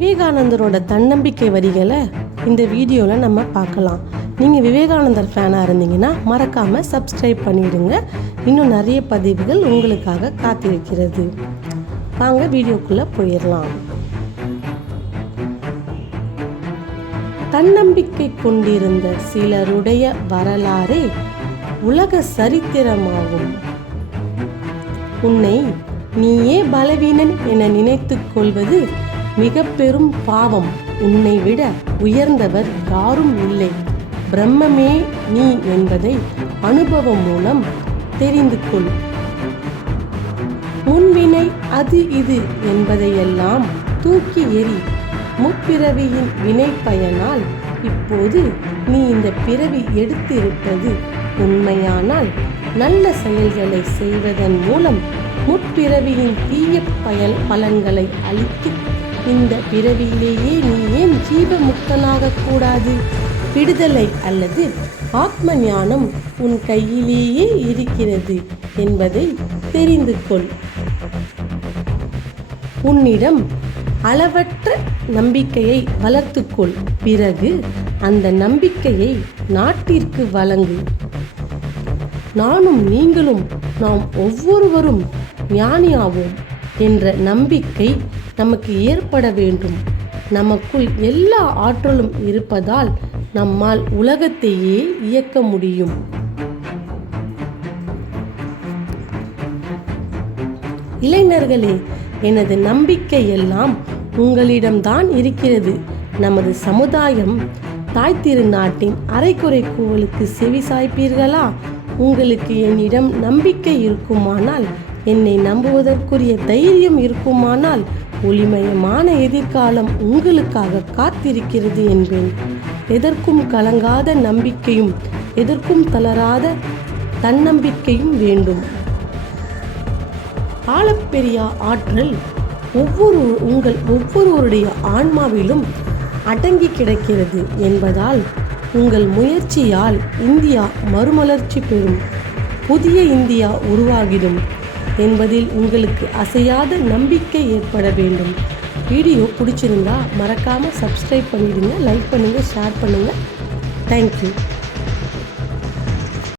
விவேகானந்தரோட தன்னம்பிக்கை வரிகளை இந்த வீடியோவில் நம்ம பார்க்கலாம். நீங்கள் விவேகானந்தர் ஃபேனாக இருந்தீங்கன்னா மறக்காமல் சப்ஸ்கிரைப் பண்ணிடுங்க. இன்னும் நிறைய பதிவுகள் உங்களுக்காக காத்திருக்கிறது. வாங்க வீடியோக்குள்ளே போயிடலாம். தன்னம்பிக்கை கொண்டிருந்த சிலருடைய வரலாறே உலக சரித்திரமாகும். உன்னை நீயே பலவீனன் என நினைத்துக் கொள்வது மிக பெரும் பாவம் உன்னை விட உயர்ந்தவர் யாரும் இல்லை. பிரம்மமே நீ என்பதை அனுபவம் மூலம் தெரிந்து கொள். முன்வினை அது இது என்பதையெல்லாம் தூக்கி எறி முப்பிறவியின் வினை பயனால் இப்போது நீ இந்த பிறவி எடுத்திருப்பது உண்மையானால் நல்ல செயல்களை செய்வதன் மூலம் முற்பிறவியின் தீய பயல் பலன்களை அளித்து இந்த பிறவியிலேயே நீ ஏன் ஜீவமுக்தனாக கூடாது? விடுதலை அல்லது ஆத்ம ஞானம் உன் கையிலேயே இருக்கிறது என்பதை தெரிந்து கொள். உன்னிடம் அளவற்ற நம்பிக்கையை வளர்த்துக்கொள் பிறகு அந்த நம்பிக்கையை நாட்டிற்கு வழங்கு. நானும் நீங்களும் நாம் ஒவ்வொருவரும் ஞானியாவோம். என்ற நம்பிக்கை நமக்கு ஏற்பட வேண்டும். நமக்குள் எல்லா ஆற்றலும் இருப்பதால் நம்மால் உலகத்தையே இயக்க முடியும். இளைஞர்களே எனது நம்பிக்கை எல்லாம் உங்களிடம்தான் இருக்கிறது. நமது சமுதாயம் தாய் திருநாட்டின் அரைக்குறை கூவலுக்கு செவி சாய்ப்பீர்களா? உங்களுக்கு என்னிடம் நம்பிக்கை இருக்குமானால் என்னை நம்புவதற்குரிய தைரியம் இருக்குமானால் ஒளிமயமான எதிர்காலம் உங்களுக்காக காத்திருக்கிறது என்பேன். எதற்கும் கலங்காத நம்பிக்கையும் எதற்கும் தளராத தன்னம்பிக்கையும் வேண்டும். ஆழப்பெரிய ஆற்றல் ஒவ்வொரு உங்கள் ஒவ்வொருவருடைய ஆன்மாவிலும் அடங்கி கிடக்கிறது என்பதால் உங்கள் முயற்சியால் இந்தியா மறுமலர்ச்சி பெறும். புதிய இந்தியா உருவாகிடும். என்பதில் உங்களுக்கு அசையாத நம்பிக்கை ஏற்பட வேண்டும். வீடியோ பிடிச்சிருந்தா மறக்காமல் சப்ஸ்கிரைப் பண்ணிவிடுங்க லைக் பண்ணுங்கள் ஷேர் பண்ணுங்கள் தேங்க்யூ